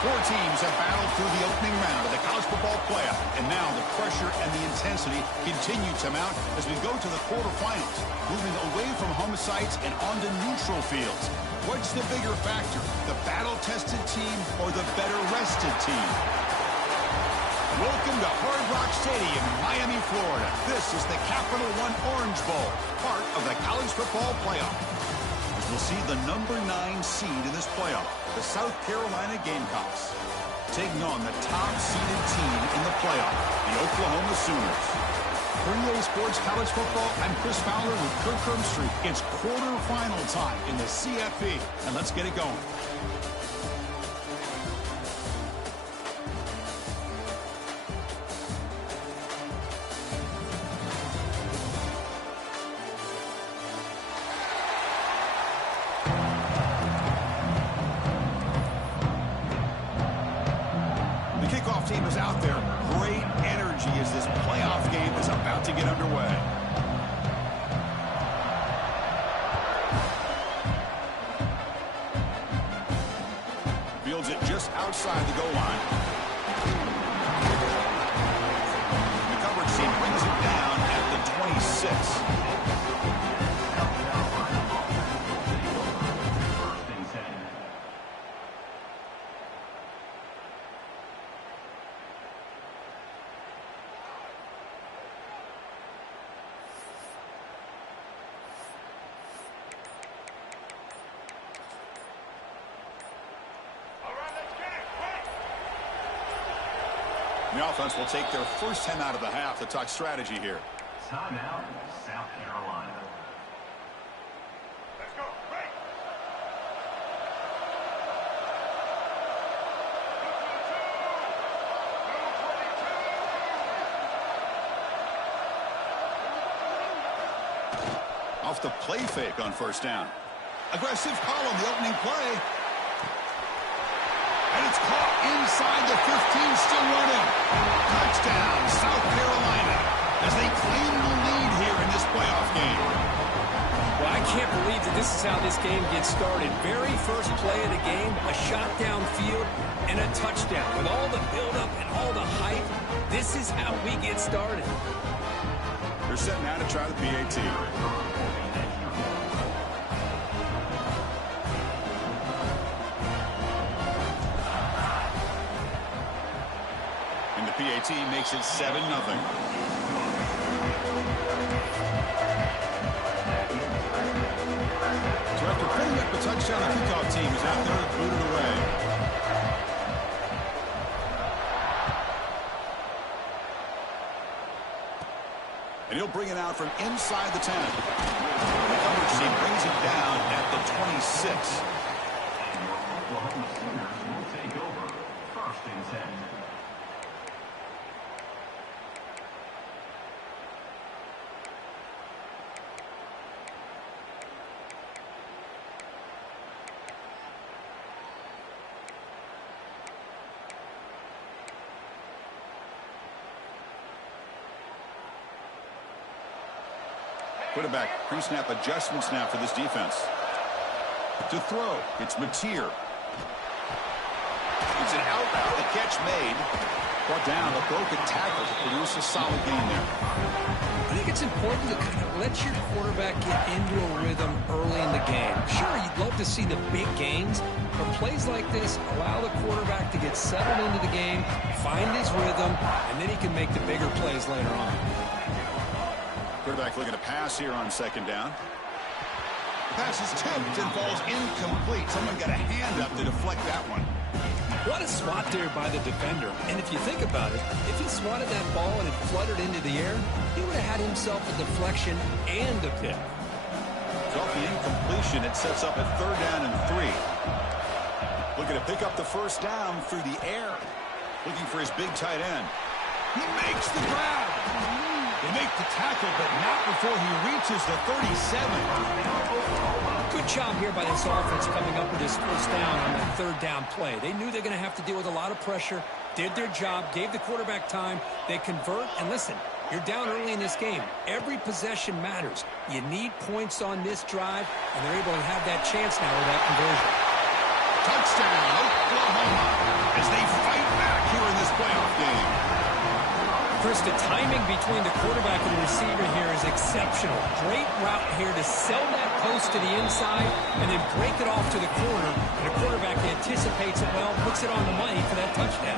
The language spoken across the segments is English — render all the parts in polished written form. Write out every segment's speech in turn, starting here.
Four teams have battled through the opening round of the college football playoff, and now the pressure and the intensity continue to mount as we go to the quarterfinals, moving away from home sites and onto neutral fields. What's the bigger factor, the battle-tested team or the better-rested team? Welcome to Hard Rock Stadium in Miami, Florida. This is the Capital One Orange Bowl, part of the college football playoff. As we'll see the number 9 seed in this playoff, the South Carolina Gamecocks, taking on the top-seeded team in the playoff, the Oklahoma Sooners. For EA Sports College Football, I'm Chris Fowler with Kirk Herbstreit. It's quarterfinal time in the CFP, and let's get it going. Team is out there. Great energy as this playoff game is about to get underway. Fields it just outside the goal line. The coverage team brings it down at the 26. The offense will take their first 10 out of the half to talk strategy here. Timeout, South Carolina. Let's go. Break. Off the play fake on first down. Aggressive call on the opening play. And it's caught inside the 15, still running. Touchdown, South Carolina, as they claim the lead here in this playoff game. Well, I can't believe that this is how this game gets started. Very first play of the game, a shot downfield, and a touchdown. With all the buildup and all the hype, this is how we get started. They're setting out to try the PAT. PAT makes it 7-0. So after putting up a touchdown, the kickoff team is out there to boot it away. And he'll bring it out from inside the 10. The coverage team brings it down at the 26. Oklahoma Sooners will take over first and 10. Quarterback pre-snap adjustments now for this defense. To throw, it's Meee. It's an out route, the catch made. Brought down, a broken tackle to produce a solid gain there. I think it's important to kind of let your quarterback get into a rhythm early in the game. Sure, you'd love to see the big gains, but plays like this allow the quarterback to get settled into the game, find his rhythm, and then he can make the bigger plays later on. Quarterback looking to pass here on second down. The pass is tipped and falls incomplete. Someone got a hand up to deflect that one. What a swat there by the defender. And if you think about it, if he swatted that ball and it fluttered into the air, he would have had himself a deflection and a pick. So off the incompletion, it sets up a 3rd down and 3. Looking to pick up the first down through the air. Looking for his big tight end. He makes the grab. They make the tackle, but not before he reaches the 37. Good job here by this offense coming up with this first down on that 3rd down play. They knew they're going to have to deal with a lot of pressure, did their job, gave the quarterback time. They convert, and listen, you're down early in this game. Every possession matters. You need points on this drive, and they're able to have that chance now with that conversion. Touchdown, Oklahoma. as they fight back here in this playoff game. Chris, the timing between the quarterback and the receiver here is exceptional. Great route here to sell that post to the inside and then break it off to the corner. And the quarterback anticipates it well, puts it on the money for that touchdown.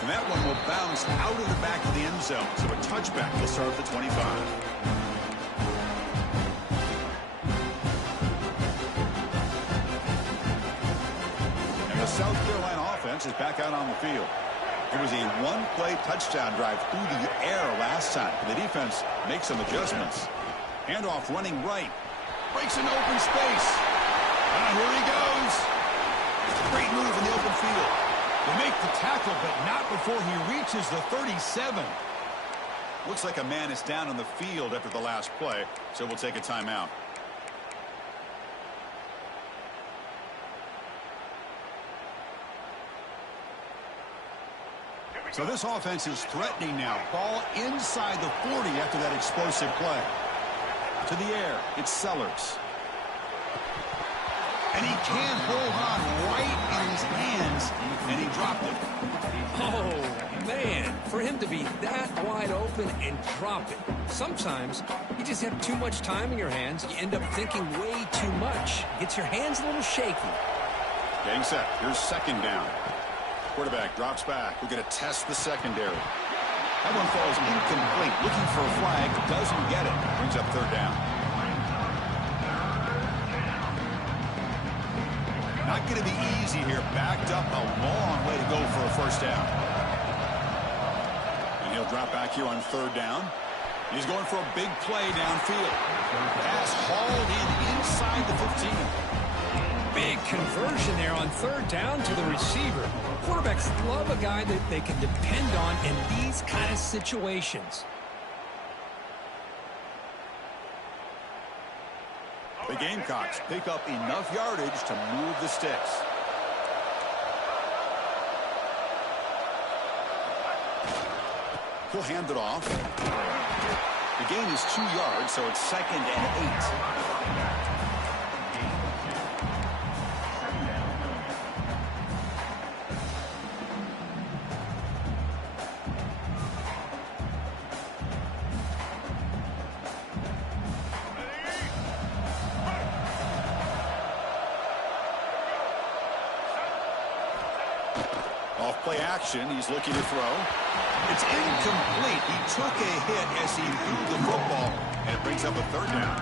And that one will bounce out of the back of the end zone. So a touchback will start at the 25. The South Carolina offense is back out on the field. It was a one-play touchdown drive through the air last time. The defense makes some adjustments. Handoff running right. Breaks an open space. Here he goes. Great move in the open field. They make the tackle, but not before he reaches the 37. Looks like a man is down on the field after the last play, so we'll take a timeout. So this offense is threatening now. Ball inside the 40 after that explosive play. To the air, it's Sellers. And he can't hold on right in his hands, and he dropped it. Oh, man, for him to be that wide open and drop it. Sometimes you just have too much time in your hands. You end up thinking way too much. Gets your hands a little shaky. Getting set. Here's second down. Quarterback drops back. We're going to test the secondary. That one falls incomplete. Looking for a flag. Doesn't get it. Brings up third down. Not going to be easy here. Backed up a long way to go for a first down. And he'll drop back here on third down. He's going for a big play downfield. Pass hauled in inside the 15. Big conversion there on third down to the receiver. Quarterbacks love a guy that they can depend on in these kind of situations. The Gamecocks pick up enough yardage to move the sticks. He'll hand it off. The gain is 2 yards, so it's 2nd and 8. Off-play action. He's looking to throw. It's incomplete. He took a hit as he threw the football, and it brings up a third down.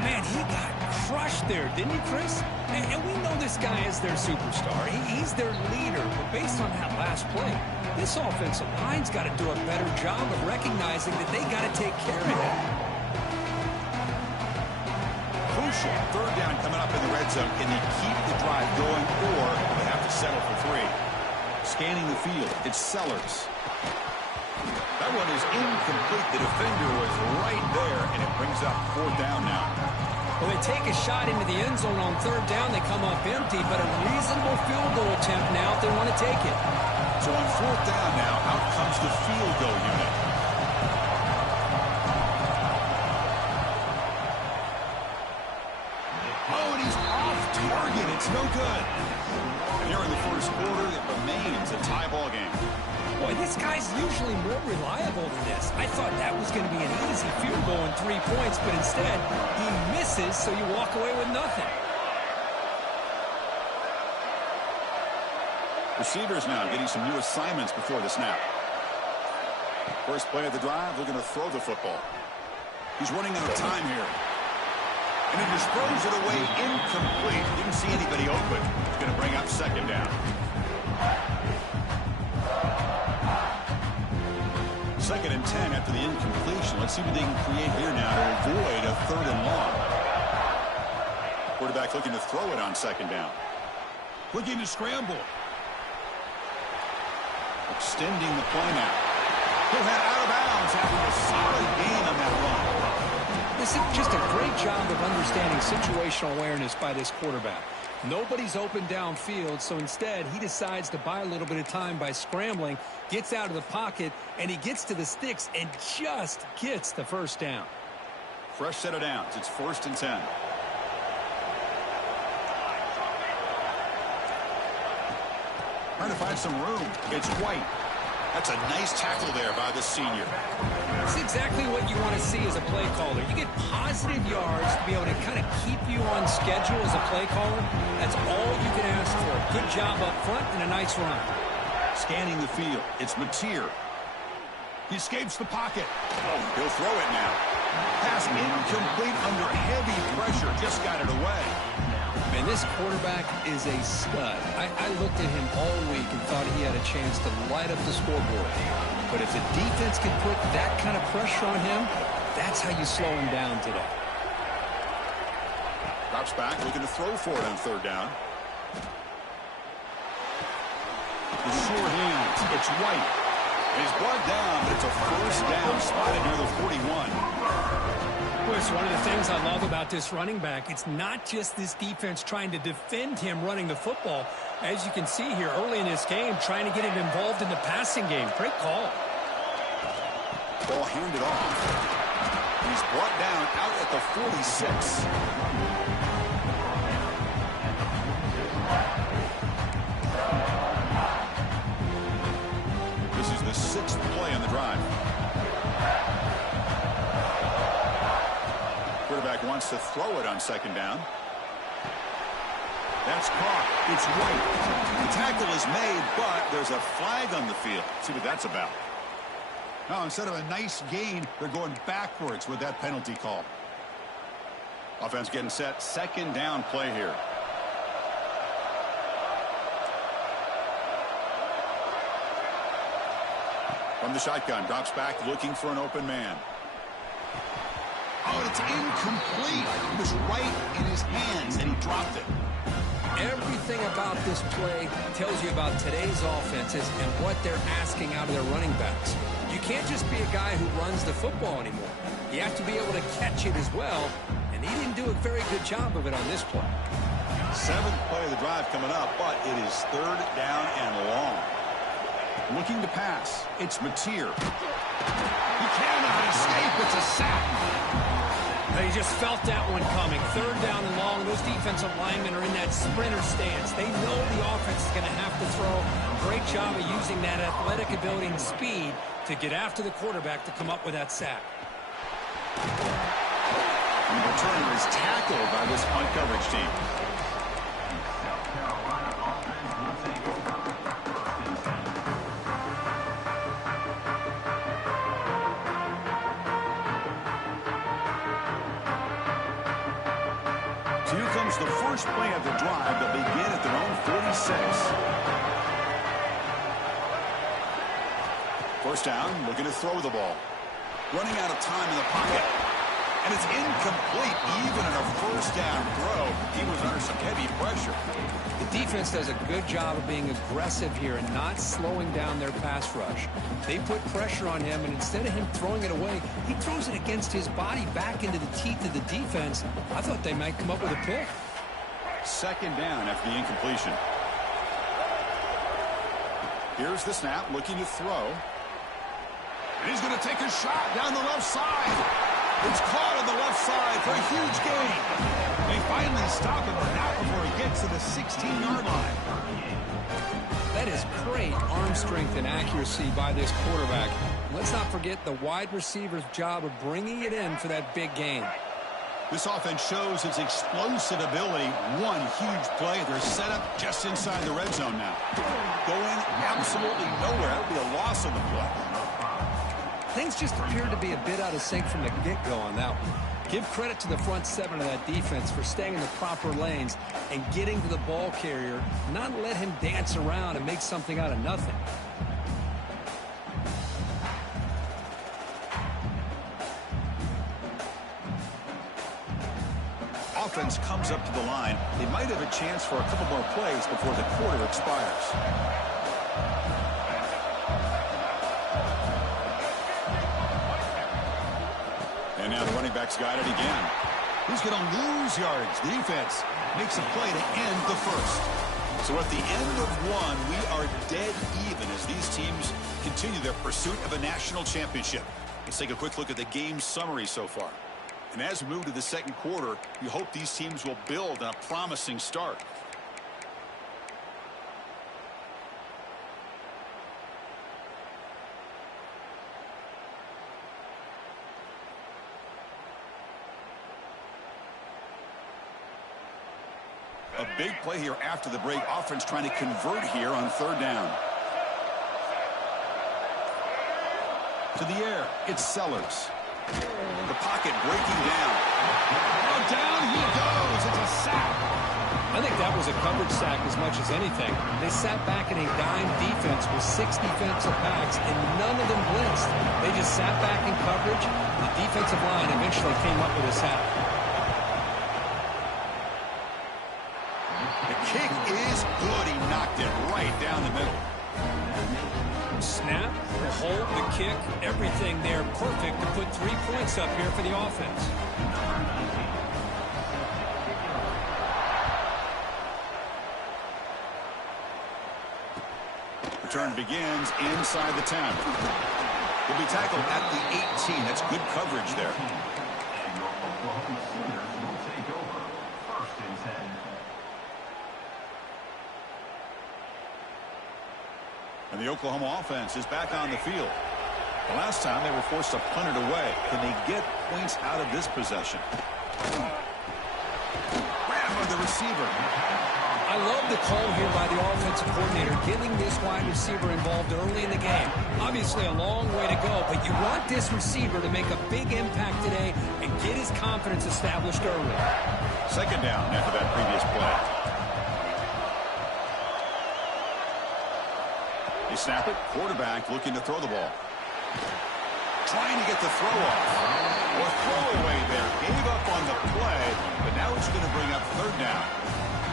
Man, he got crushed there, didn't he, Chris? And we know this guy is their superstar. He's their leader. But based on that last play, this offensive line's got to do a better job of recognizing that they got to take care of him. Crucial. Third down coming up in the red zone. Can they keep the drive going, or they have to settle for 3? Scanning the field, it's Sellers. That one is incomplete. The defender was right there, and it brings up fourth down now. Well, they take a shot into the end zone on third down. They come up empty, but a reasonable field goal attempt now if they want to take it. So on fourth down now, out comes the field goal unit. Oh, and he's off target. It's no good. And here in the first quarter, it remains a tie ball game. Boy, this guy's usually more reliable than this. I thought that was going to be an easy field goal and 3 points, but instead, he misses, so you walk away with nothing. Receivers now getting some new assignments before the snap. First play of the drive, they're going to throw the football. He's running out of time here. And he just throws it away incomplete. Didn't see anybody open. It's going to bring up second down. Second and 10 after the incompletion. Let's see what they can create here now to avoid a third and long. Quarterback looking to throw it on second down. Looking to scramble. Extending the play now. He'll head out of bounds after a solid gain on that run. This is just a great job of understanding situational awareness by this quarterback. Nobody's open downfield, so instead he decides to buy a little bit of time by scrambling, gets out of the pocket, and he gets to the sticks and just gets the first down. Fresh set of downs. It's 1st and 10. Trying to find some room. It's White. That's a nice tackle there by the senior. It's exactly what you want to see as a play caller. You get positive yards to be able to kind of keep you on schedule as a play caller. That's all you can ask for. Good job up front and a nice run. Scanning the field. It's Meee. He escapes the pocket. Oh, he'll throw it now. Pass incomplete under heavy pressure. Just got it away. Man, this quarterback is a stud. I looked at him all week and thought he had a chance to light up the scoreboard. But if the defense can put that kind of pressure on him, that's how you slow him down today. Drops back, looking to throw for it on 3rd down. The sure hands. It's White. He's brought down, but it's a 1st down, spotted near the 41. Well, it's one of the things I love about this running back. It's not just this defense trying to defend him running the football. As you can see here early in this game, trying to get him involved in the passing game. Great call. Ball handed off. He's brought down out at the 46. This is the 6th play on the drive. Quarterback wants to throw it on 2nd down. That's caught. It's White. The tackle is made, but there's a flag on the field. See what that's about. Now, instead of a nice gain, they're going backwards with that penalty call. Offense getting set. 2nd down play here. From the shotgun, drops back, looking for an open man. Oh, it's incomplete. It was right in his hands, and he dropped it. Everything about this play tells you about today's offenses and what they're asking out of their running backs. You can't just be a guy who runs the football anymore. You have to be able to catch it as well, and he didn't do a very good job of it on this play. 7th play of the drive coming up, but it is 3rd down and long. Looking to pass. It's Meee. He cannot escape. It's a sack. They just felt that one coming. 3rd down and long. Those defensive linemen are in that sprinter stance. They know the offense is going to have to throw. Great job of using that athletic ability and speed to get after the quarterback to come up with that sack. The returner is tackled by this punt coverage team. So here comes the first play of the drive that begin at their own 46. 1st down, looking to throw the ball. Running out of time in the pocket. And it's incomplete, even in a 1st down throw. He was under some heavy pressure. The defense does a good job of being aggressive here and not slowing down their pass rush. They put pressure on him, and instead of him throwing it away, he throws it against his body back into the teeth of the defense. I thought they might come up with a pick. 2nd down after the incompletion. Here's the snap, looking to throw. And he's going to take a shot down the left side. It's caught on the left side for a huge gain. They finally stop him, but not before he gets to the 16-yard line. That is great arm strength and accuracy by this quarterback. Let's not forget the wide receiver's job of bringing it in for that big gain. This offense shows its explosive ability. One huge play. They're set up just inside the red zone now. Going absolutely nowhere. That'll be a loss on the play. Things just appeared to be a bit out of sync from the get-go on that one. Give credit to the front 7 of that defense for staying in the proper lanes and getting to the ball carrier, not let him dance around and make something out of nothing. Offense comes up to the line. They might have a chance for a couple more plays before the quarter expires. And now the running back's got it again. He's going to lose yards. The defense makes a play to end the first. So at the end of one, we are dead even as these teams continue their pursuit of a national championship. Let's take a quick look at the game summary so far. And as we move to the second quarter, you hope these teams will build on a promising start. A big play here after the break. Offense trying to convert here on third down. To the air, it's Sellers. The pocket breaking down. Oh, down he goes. It's a sack. I think that was a coverage sack as much as anything. They sat back in a dime defense with 6 defensive backs, and none of them blitzed. They just sat back in coverage. The defensive line eventually came up with a sack. The kick is good. He knocked it right down the middle. Snap, the hold, the kick, everything there perfect to put 3 points up here for the offense. Return begins inside the 10. Will be tackled at the 18. That's good coverage there. And your Oklahoma Sooners will take over 1st and 10. And the Oklahoma offense is back on the field. The last time they were forced to punt it away. Can they get points out of this possession? Grab by the receiver. I love the call here by the offensive coordinator, getting this wide receiver involved early in the game. Obviously a long way to go, but you want this receiver to make a big impact today and get his confidence established early. Second down after that previous play. They snap it. Quarterback looking to throw the ball. Trying to get the throw off. Or throwaway there. Gave up on the play, but now it's going to bring up third down.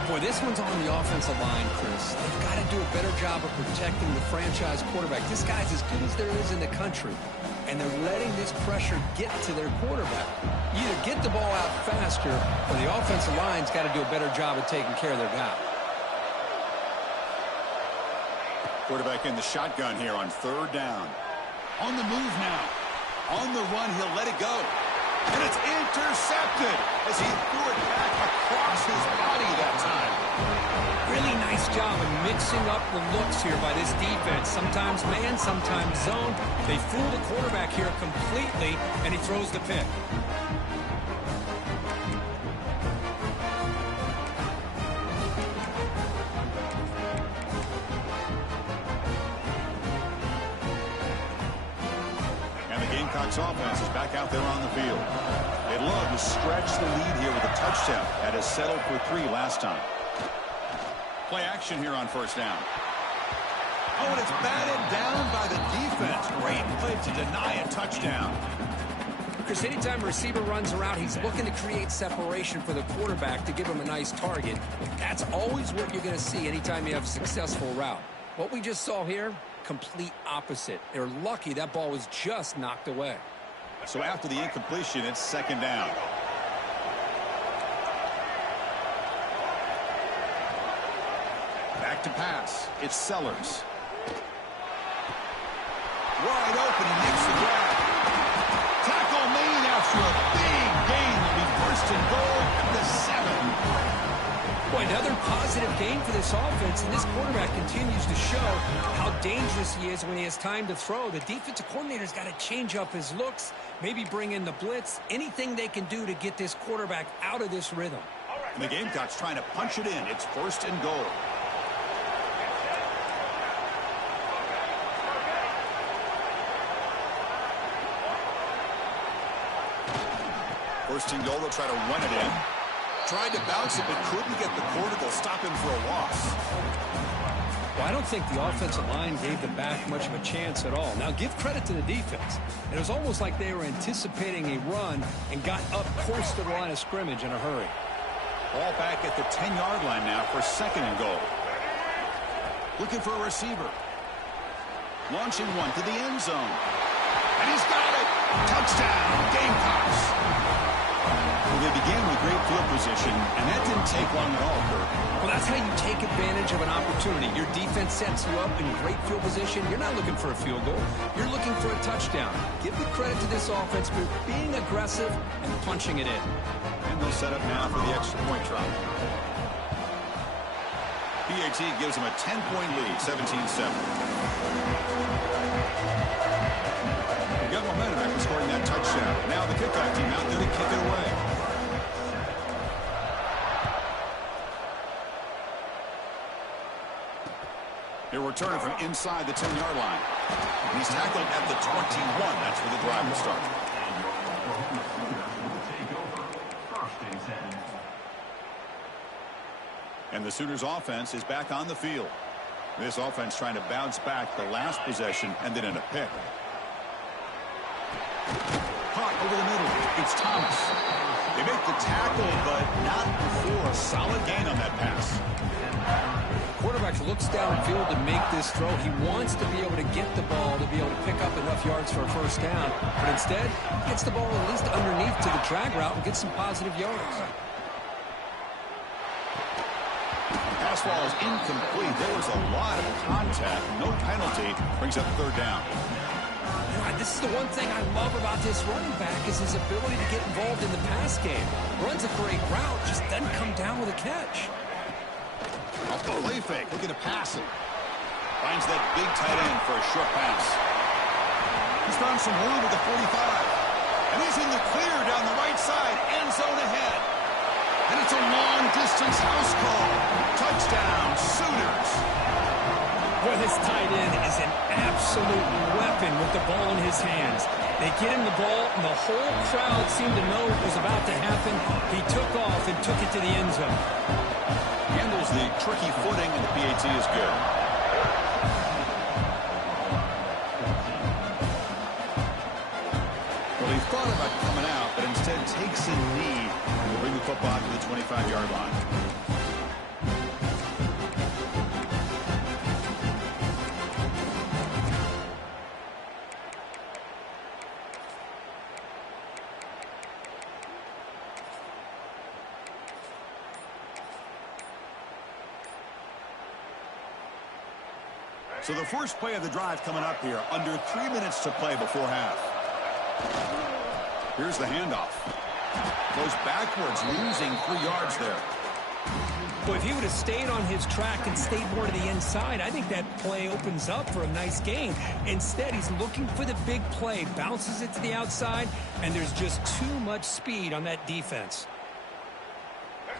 Boy, this one's on the offensive line, Chris. They've got to do a better job of protecting the franchise quarterback. This guy's as good as there is in the country, and they're letting this pressure get to their quarterback. You either get the ball out faster, or the offensive line's got to do a better job of taking care of their guy. Quarterback in the shotgun here on third down. On the move now. On the run, he'll let it go. And it's intercepted as he threw it back across his body that time. Really nice job of mixing up the looks here by this defense. Sometimes man, sometimes zone. They fool the quarterback here completely, and he throws the pick. Gamecocks offense is back out there on the field. They'd love to stretch the lead here with a touchdown. That has settled for 3 last time. Play action here on first down. Oh, and it's batted down by the defense. Great play to deny a touchdown. Chris, anytime a receiver runs around, he's looking to create separation for the quarterback to give him a nice target. That's always what you're going to see anytime you have a successful route. What we just saw here, complete opposite. They're lucky that ball was just knocked away. So after the incompletion, it's second down. Back to pass. It's Sellers. Wide open. He makes the grab. Tackle made after a big gain. Will be first and goal at the 7. Boy, another positive game for this offense, and this quarterback continues to show how dangerous he is when he has time to throw. The defensive coordinator's got to change up his looks, maybe bring in the blitz, anything they can do to get this quarterback out of this rhythm. And the Gamecocks trying to punch it in. It's first and goal. First and goal, they'll try to run it in. Tried to bounce it, but couldn't get the corner. They'll stop him for a loss. Well, I don't think the offensive line gave the back much of a chance at all. Now, give credit to the defense. It was almost like they were anticipating a run and got up close to the line of scrimmage in a hurry. Ball back at the 10-yard line now for second and goal. Looking for a receiver. Launching one to the end zone. And he's got it. Touchdown, Gamecocks. Well, they began with great field position, and that didn't take long at all, Kurt. Well, that's how you take advantage of an opportunity. Your defense sets you up in great field position. You're not looking for a field goal. You're looking for a touchdown. Give the credit to this offense for being aggressive and punching it in. And they'll set up now for the extra point try. PAT gives them a 10-point lead, 17-7. They got momentum after scoring that touchdown. Now the kickoff team out there to kick it away. They're returning from inside the 10-yard line. And he's tackled at the 21. That's where the drive will start. And the Sooners offense is back on the field. This offense trying to bounce back the last possession and then in a pick. Caught over the middle. It's Thomas. They make the tackle, but not before a solid gain on that pass. Quarterback looks downfield to make this throw. He wants to be able to get the ball to be able to pick up enough yards for a first down. But instead, gets the ball at least underneath to the drag route and gets some positive yards. Pass ball is incomplete. There was a lot of contact. No penalty. Brings up third down. This is the one thing I love about this running back is his ability to get involved in the pass game. Runs a great route, just doesn't come down with a catch. Off the play fake, looking to pass it. Finds that big tight end for a short pass. He's found some room at the 45. And he's in the clear down the right side. End zone ahead. And it's a long-distance house call. Touchdown, Sooners. Boy, this tight end is an absolute weapon with the ball in his hands. They get him the ball, and the whole crowd seemed to know what was about to happen. He took off and took it to the end zone. Handles the tricky footing, and the PAT is good. Well, he thought about coming out, but instead takes a knee and will bring the football to the 25-yard line. So the first play of the drive coming up here. Under 3 minutes to play before half. Here's the handoff. Goes backwards, losing 3 yards there. Well, if he would have stayed on his track and stayed more to the inside, I think that play opens up for a nice gain. Instead, he's looking for the big play. Bounces it to the outside, and there's just too much speed on that defense.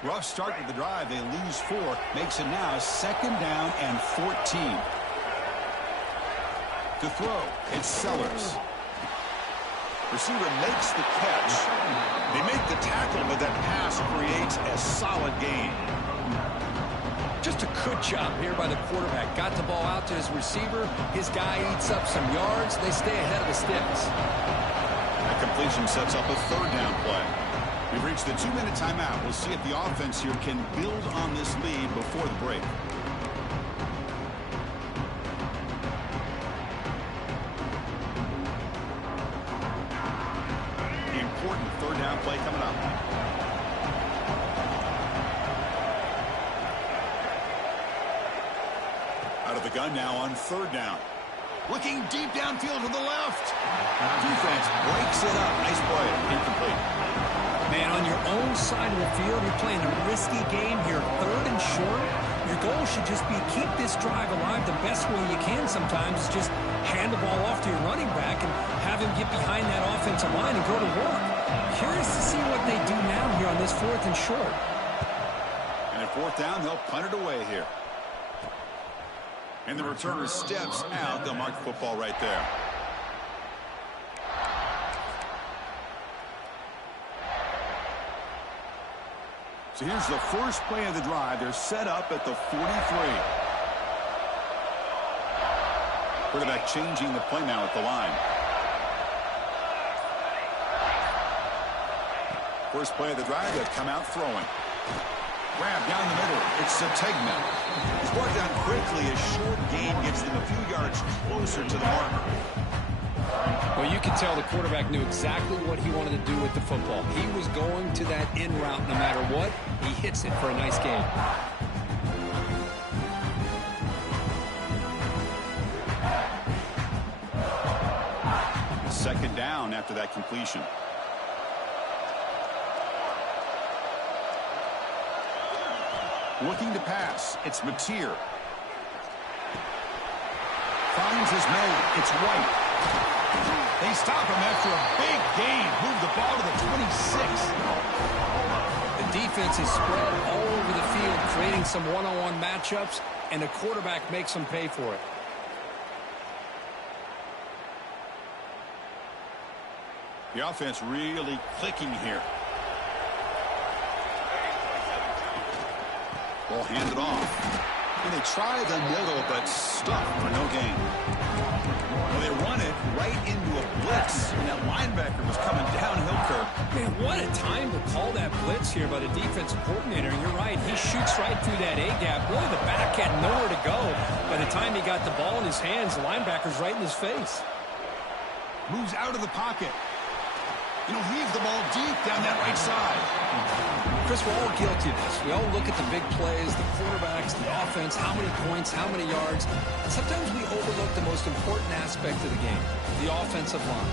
Rough start to the drive. They lose 4. Makes it now 2nd down and 14. To throw, it's Sellers. Receiver makes the catch. They make the tackle, but that pass creates a solid gain. Just a good job here by the quarterback. Got the ball out to his receiver. His guy eats up some yards. They stay ahead of the sticks. That completion sets up a 3rd down play. We've reached the 2-minute timeout. We'll see if the offense here can build on this lead before the break. Important 3rd down play coming up. Out of the gun now on 3rd down. Looking deep downfield to the left. Defense breaks it up. Nice play. Incomplete. Man, on your own side of the field, you're playing a risky game here. 3rd and short. Your goal should just be keep this drive alive the best way you can sometimes. Is just hand the ball off to your running back and have him get behind that offensive line and go to work. Curious to see what they do now here on this 4th and short. And at 4th down, they'll punt it away here. And the returner steps out. They'll mark the football right there. So here's the first play of the drive. They're set up at the 43. Quarterback changing the play now at the line. First play of the drive, they've come out throwing. Grab down the middle. It's Sategna. He's brought down quickly. A short gain gets them a few yards closer to the marker. Well, you can tell the quarterback knew exactly what he wanted to do with the football. He was going to that in route no matter what. He hits it for a nice game. Second down after that completion. Looking to pass. It's Meee. Finds his man. It's White. They stop him after a big gain. Move the ball to the 26. The defense is spread all over the field, creating some one-on-one matchups, and the quarterback makes them pay for it. The offense really clicking here. Ball handed off. And they try the middle, but stuck for no gain. Well, they run it right into a blitz, and that linebacker was coming downhill curve. Man, what a time to call that blitz here by the defensive coordinator. And you're right, he shoots right through that A-gap. Really, the back had nowhere to go. By the time he got the ball in his hands, the linebacker's right in his face. Moves out of the pocket. Heaves the ball deep down that right side. Chris, we're all guilty of this. We all look at the big plays, the quarterbacks, the offense, how many points, how many yards. And sometimes we overlook the most important aspect of the game, the offensive line.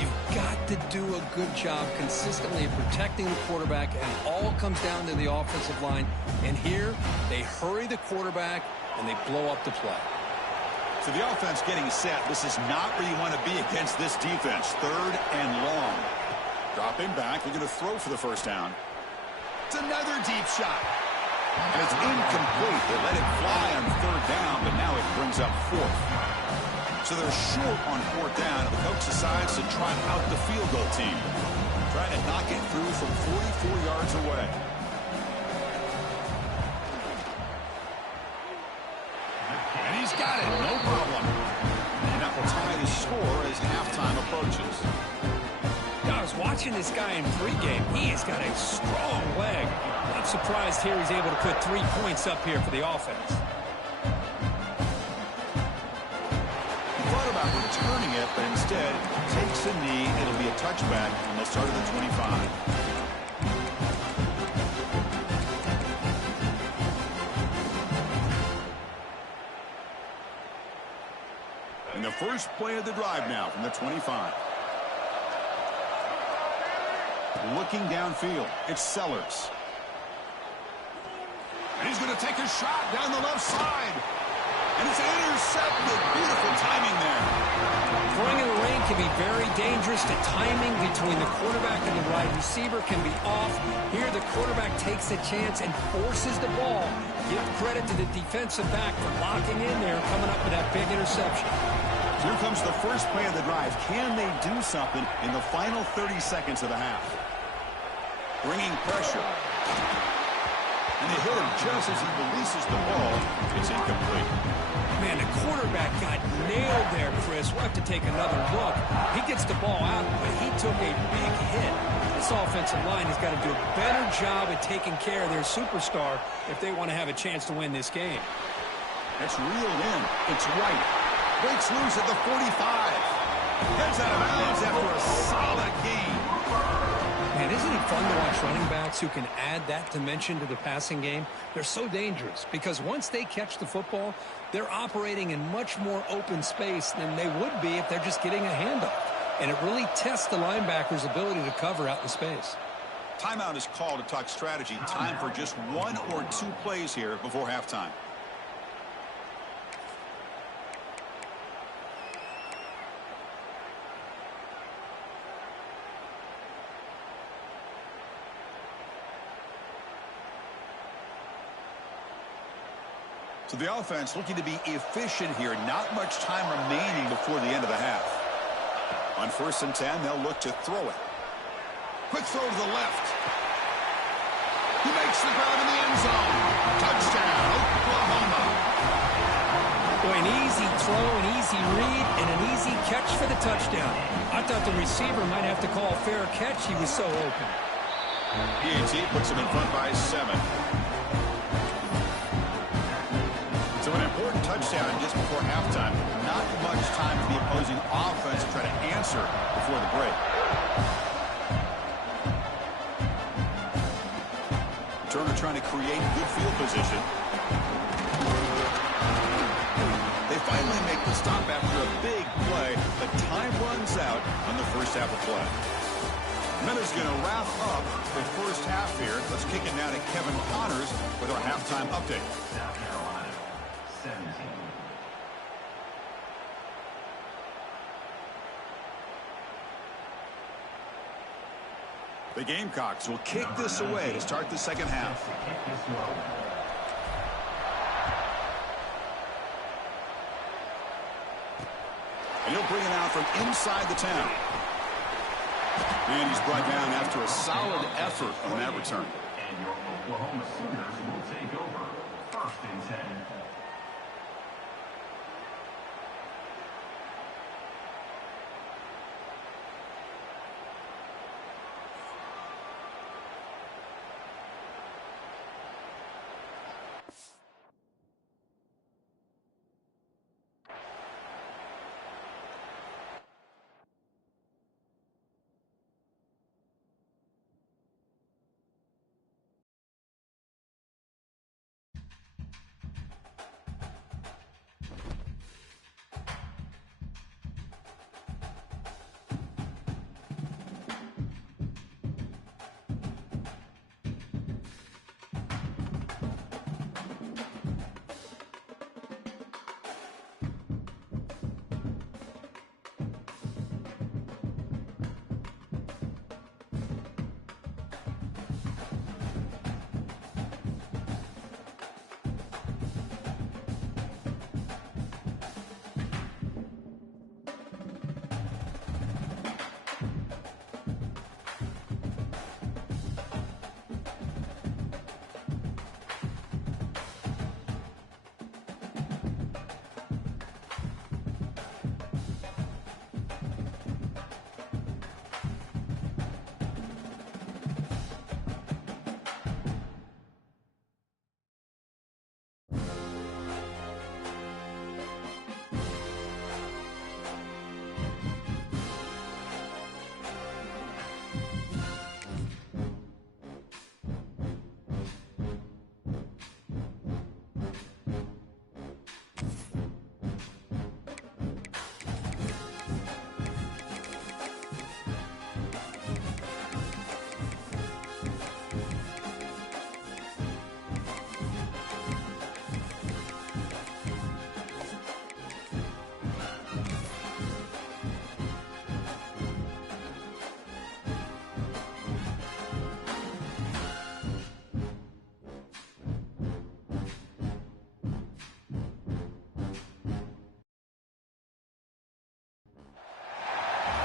You've got to do a good job consistently of protecting the quarterback, and all comes down to the offensive line. And here, they hurry the quarterback, and they blow up the play. So the offense getting set. This is not where you want to be against this defense. Third and long. Dropping back. They're going to throw for the first down. It's another deep shot. And it's incomplete. They let it fly on third down, but now it brings up fourth. So they're short on fourth down, and the coach decides to try out the field goal team. Trying to knock it through from 44 yards away. And he's got it. No problem. And that will tie the score as halftime approaches. I was watching this guy in pregame. He has got a strong leg. I'm surprised here he's able to put 3 points up here for the offense. He thought about returning it, but instead takes a knee. It'll be a touchback, and they'll start at the 25. And the first play of the drive now from the 25. Looking downfield, it's Sellers. And he's going to take a shot down the left side. And it's intercepted. Beautiful timing there. Throwing in the rain can be very dangerous. The timing between the quarterback and the wide receiver can be off. Here the quarterback takes a chance and forces the ball. Give credit to the defensive back for locking in there, coming up with that big interception. Here comes the first play of the drive. Can they do something in the final 30 seconds of the half? Bringing pressure. And they hit him just as he releases the ball. It's incomplete. Man, the quarterback got nailed there, Chris. We'll have to take another look. He gets the ball out, but he took a big hit. This offensive line has got to do a better job at taking care of their superstar if they want to have a chance to win this game. It's reeled in. It's White. Breaks loose at the 45. Gets out of bounds after a solid game. Man, isn't it fun to watch running backs who can add that dimension to the passing game? They're so dangerous because once they catch the football, they're operating in much more open space than they would be if they're just getting a handoff. And it really tests the linebacker's ability to cover out in space. Timeout is called to talk strategy. Time for just 1 or 2 plays here before halftime. So the offense looking to be efficient here. Not much time remaining before the end of the half. On 1st and 10, they'll look to throw it. Quick throw to the left. He makes the grab in the end zone. Touchdown, Oklahoma. Boy, an easy throw, an easy read, and an easy catch for the touchdown. I thought the receiver might have to call a fair catch. He was so open. PAT puts him in front by 7. So an important touchdown just before halftime. Not not much time for the opposing offense to try to answer before the break. Turner trying to create good field position. They finally make the stop after a big play, but time runs out on the first half of play. Mee's going to wrap up the first half here. Let's kick it now to Kevin Connors with our halftime update. South Carolina, 17. The Gamecocks will kick this away to start the second half. And he'll bring it out from inside the 10. And he's brought down after a solid effort on that return. And your Oklahoma Sooners will take over first and 10.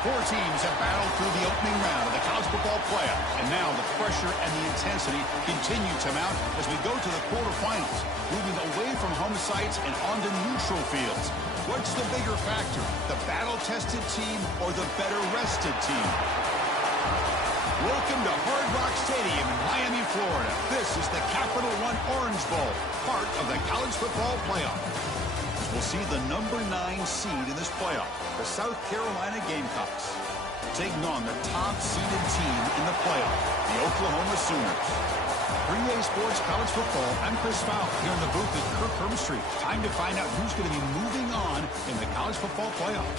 Four teams have battled through the opening round of the college football playoff, and now the pressure and the intensity continue to mount as we go to the quarterfinals, moving away from home sites and onto neutral fields. What's the bigger factor, the battle-tested team or the better-rested team? Welcome to Hard Rock Stadium in Miami, Florida. This is the Capital One Orange Bowl, part of the college football playoff. We'll see the number 9 seed in this playoff, the South Carolina Gamecocks, taking on the top-seeded team in the playoff, the Oklahoma Sooners. 3A Sports College Football, I'm Chris Fowler here in the booth with Kirk Hermstreet. Time to find out who's going to be moving on in the college football playoff.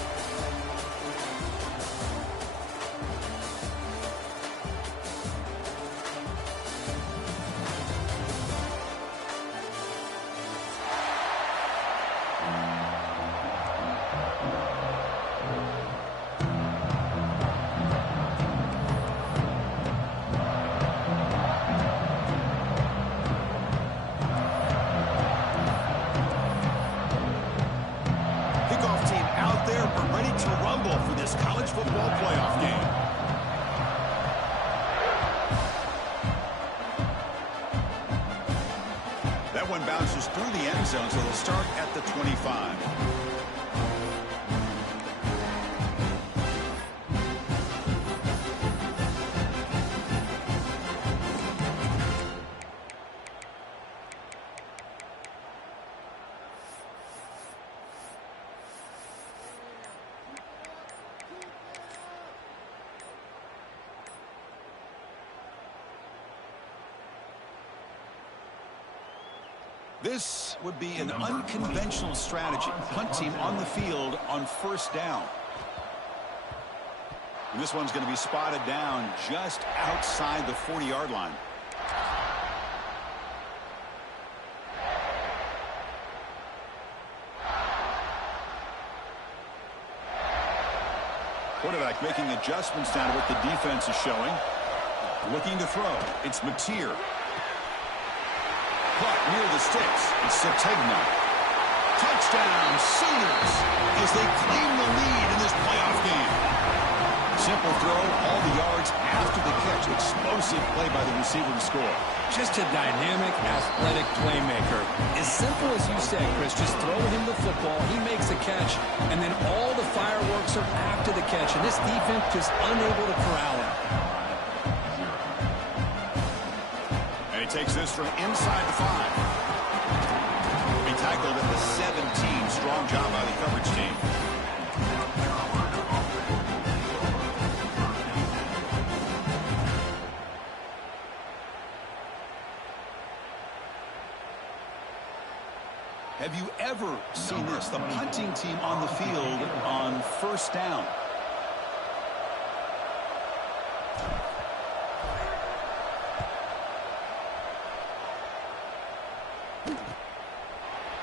Bounces through the end zone, so they'll start at the 25. This would be an unconventional strategy. Punt team on the field on first down. And this one's going to be spotted down just outside the 40-yard line. Quarterback making adjustments down to what the defense is showing. Looking to throw. It's Meee. Caught near the sticks. It's Sategna. Touchdown, Sooners, as they claim the lead in this playoff game. Simple throw, all the yards after the catch. Explosive play by the receiver to score. Just a dynamic, athletic playmaker. As simple as you said, Chris, just throw him the football, he makes the catch, and then all the fireworks are after the catch, and this defense just unable to corral him. And he takes this from inside the 5. He tackled at the 17. Strong job by the coverage team. Have you ever seen this? The punting team on the field on first down.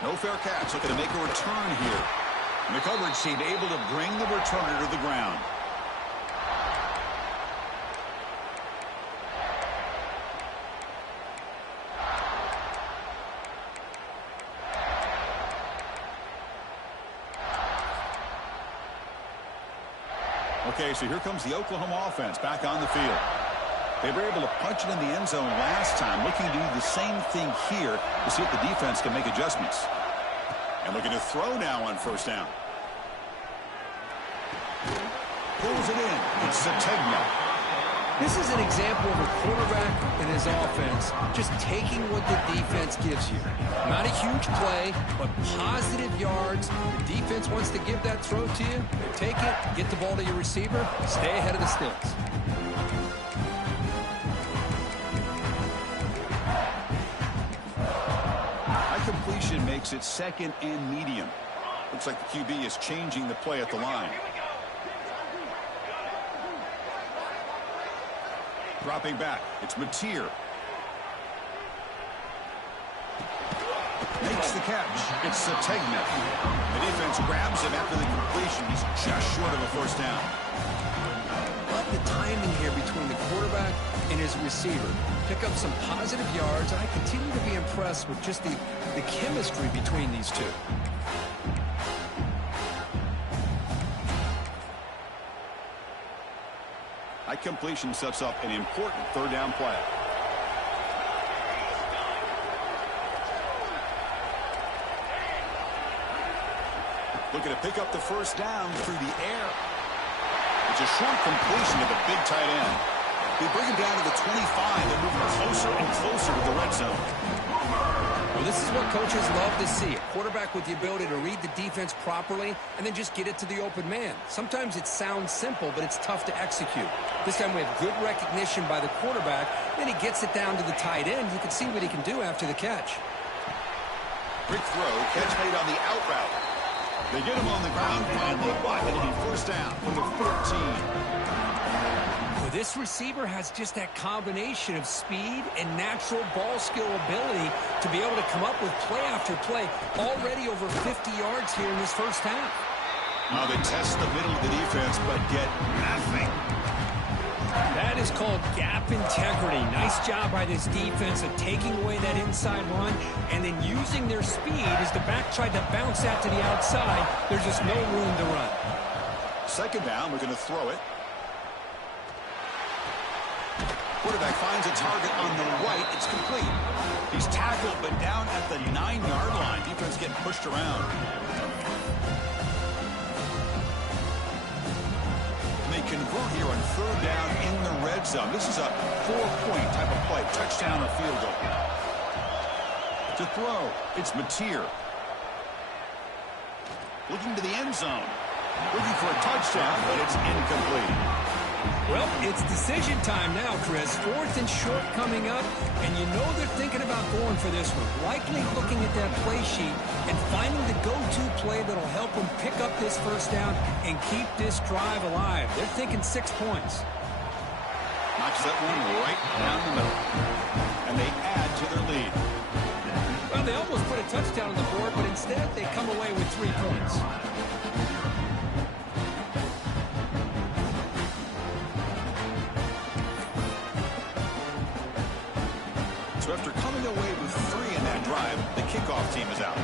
No fair catch. Looking to make a return here. And the coverage team able to bring the returner to the ground. Okay, so here comes the Oklahoma offense back on the field. They were able to punch it in the end zone last time. Looking to do the same thing here to see if the defense can make adjustments. And looking to throw now on first down. Pulls it in. It's Sategna. This is an example of a quarterback and his offense just taking what the defense gives you. Not a huge play, but positive yards. The defense wants to give that throw to you. Take it, get the ball to your receiver, stay ahead of the sticks. High completion makes it second and medium. Looks like the QB is changing the play at the line. Dropping back. It's Meee. Makes the catch. It's Sategna. The defense grabs him after the completion. He's just short of a first down. Love the timing here between the quarterback and his receiver. Pick up some positive yards. I continue to be impressed with just the chemistry between these two. High completion sets up an important third down play. Looking to pick up the first down through the air. It's a short completion to the big tight end. They bring him down to the 25. They're moving closer and closer to the red zone. Well, this is what coaches love to see. A quarterback with the ability to read the defense properly and then just get it to the open man. Sometimes it sounds simple, but it's tough to execute. This time we have good recognition by the quarterback. Then he gets it down to the tight end. You can see what he can do after the catch. Quick throw. Catch made on the out route. They get him on the ground finally, but it'll be first down from the 14. This receiver has just that combination of speed and natural ball skill ability to be able to come up with play after play. Already over 50 yards here in this first half. Now they test the middle of the defense, but get nothing. That is called gap integrity. Nice job by this defense of taking away that inside run and then using their speed as the back tried to bounce out to the outside. There's just no room to run. Second down, we're going to throw it. Quarterback finds a target on the right. It's complete. He's tackled, but down at the 9-yard line. Defense getting pushed around. And they convert here on third down in the red zone. This is a 4-point type of play. Touchdown or field goal. To throw, it's Meee. Looking to the end zone. Looking for a touchdown, but it's incomplete. Well, it's decision time now, Chris. 4th and short coming up, and you know they're thinking about going for this one. Likely looking at that play sheet and finding the go-to play that'll help them pick up this first down and keep this drive alive. They're thinking 6 points. Knocks that one right down the middle. And they add to their lead. Well, they almost put a touchdown on the board, but instead they come away with 3 points. So after coming away with 3 in that drive, the kickoff team is out.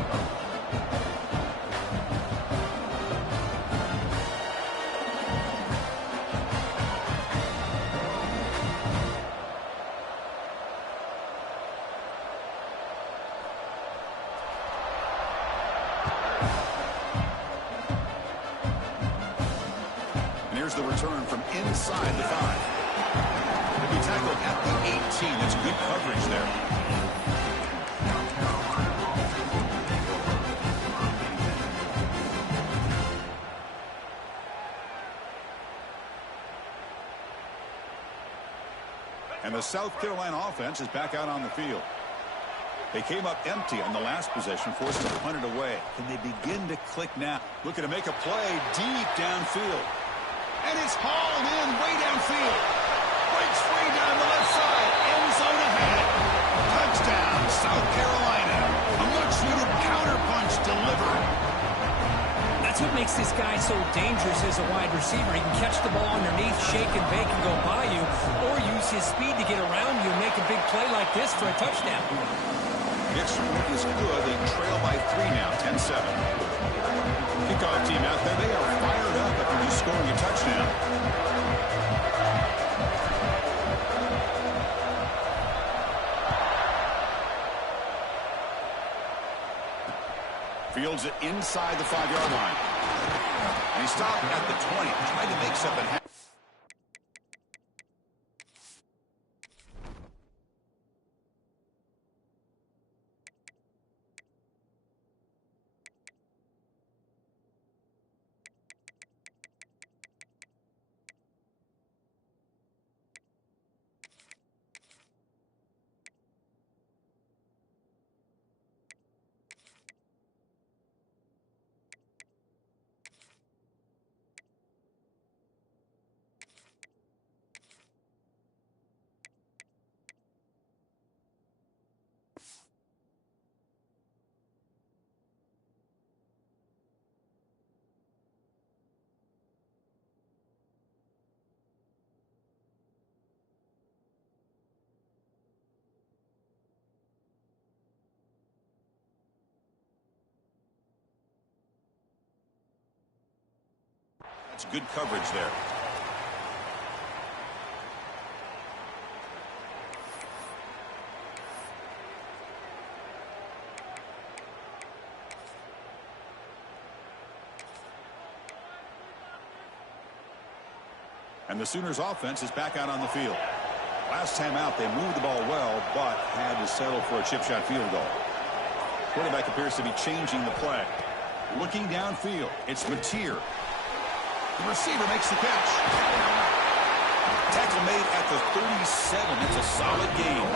And here's the return from inside the 5. He'll be tackled at the 18. That's good coverage there. And the South Carolina offense is back out on the field. They came up empty on the last possession, forced to punt it away. Can they begin to click now? Looking to make a play deep downfield. And it's hauled in way downfield. Breaks free down the left side. End zone ahead. Touchdown, South Carolina. A much-needed counterpunch delivered. That's what makes this guy so dangerous as a wide receiver. He can catch the ball underneath, shake and bake and go by you, or use his speed to get around you and make a big play like this for a touchdown. The extra point is good. They trail by 3 now, 10-7. Kickoff team out there. They are fired up after just scoring a touchdown. Fields it inside the 5-yard line. And he stopped at the 20. Tried to make something happen. That's good coverage there. And the Sooners offense is back out on the field. Last time out, they moved the ball well, but had to settle for a chip shot field goal. Quarterback appears to be changing the play. Looking downfield, it's Meee. The receiver makes the catch. Tackle made at the 37. It's a solid game.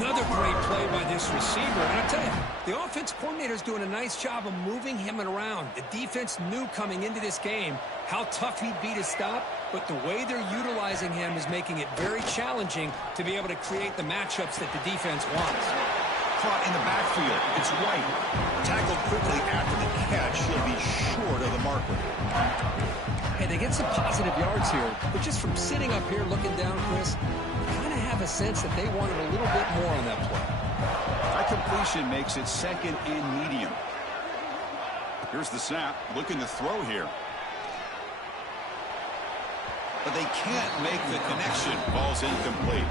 Another great play by this receiver. And I'll tell you, the offense coordinator's doing a nice job of moving him around. The defense knew coming into this game how tough he'd be to stop, but the way they're utilizing him is making it very challenging to be able to create the matchups that the defense wants. Caught in the backfield. It's White. Tackled quickly after the catch. He'll be short of the marker. Hey, they get some positive yards here, but just from sitting up here looking down, Chris, you kind of have a sense that they wanted a little bit more on that play. That completion makes it second and medium. Here's the snap. Looking to throw here. But they can't make the connection. Ball's incomplete.